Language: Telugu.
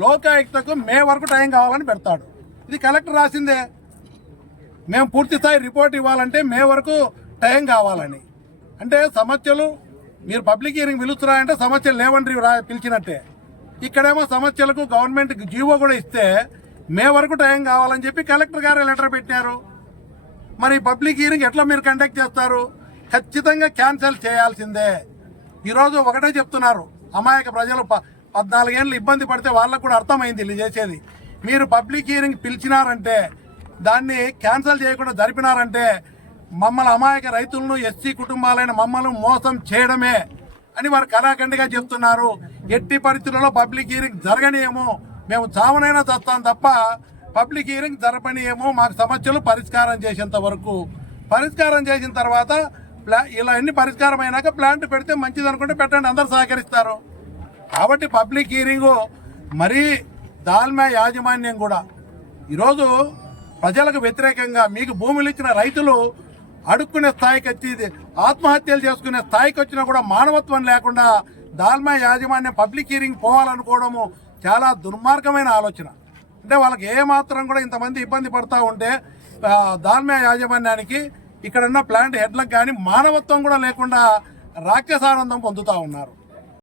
లోకాయుక్తకు మే వరకు టైం కావాలని పెడతాడు. ఇది కలెక్టర్ రాసిందే. మేము పూర్తి స్థాయి రిపోర్ట్ ఇవ్వాలంటే మే వరకు టైం కావాలని. అంటే సమస్యలు మీరు పబ్లిక్ హియరింగ్ పిలుస్తున్నారంటే సమస్యలు లేవండి పిలిచినట్టే. ఇక్కడేమో సమస్యలకు గవర్నమెంట్ జీవో కూడా ఇస్తే మే వరకు టైం కావాలని చెప్పి కలెక్టర్ గారు లెటర్ పెట్టారు. మరి పబ్లిక్ హియరింగ్ ఎట్లా మీరు కండక్ట్ చేస్తారు? ఖచ్చితంగా క్యాన్సిల్ చేయాల్సిందే. ఈరోజు ఒకటే చెప్తున్నారు, అమాయక ప్రజలు 14 ఏళ్ళు ఇబ్బంది పడితే వాళ్ళకు కూడా అర్థమైంది వీళ్ళు చేసేది. మీరు పబ్లిక్ హియరింగ్ పిలిచినారంటే దాన్ని క్యాన్సిల్ చేయకుండా జరిపినారంటే మమ్మల్ని అమాయక రైతులను ఎస్సీ కుటుంబాలైన మమ్మల్ని మోసం చేయడమే అని వారు కరాఖండిగా చెప్తున్నారు. ఎట్టి పరిస్థితుల్లో పబ్లిక్ హియరింగ్ జరగనియేమో, మేము చావనైనా చస్తాం తప్ప పబ్లిక్ హియరింగ్ జరపనియేమో. మాకు సమస్యలు పరిష్కారం చేసేంత వరకు, పరిష్కారం చేసిన తర్వాత ఇలా ఎన్ని పరిష్కారం అయినాక ప్లాంట్ పెడితే మంచిది అనుకుంటే పెట్టండి, అందరు సహకరిస్తారు. కాబట్టి పబ్లిక్ హియరింగ్ మరీ దాల్మా యాజమాన్యం కూడా ఈరోజు ప్రజలకు వ్యతిరేకంగా మీకు భూములు ఇచ్చిన రైతులు అడుక్కునే స్థాయికి వచ్చి ఆత్మహత్యలు చేసుకునే స్థాయికి వచ్చినా కూడా మానవత్వం లేకుండా దాల్మా యాజమాన్యం పబ్లిక్ హియరింగ్ పోవాలనుకోవడము చాలా దుర్మార్గమైన ఆలోచన. అంటే వాళ్ళకి ఏమాత్రం కూడా ఇంతమంది ఇబ్బంది పడతా ఉంటే దాల్మా యాజమాన్యానికి ఇక్కడున్న ప్లాంట్ హెడ్లకు కానీ మానవత్వం కూడా లేకుండా రాక్షసానందం పొందుతూ ఉన్నారు.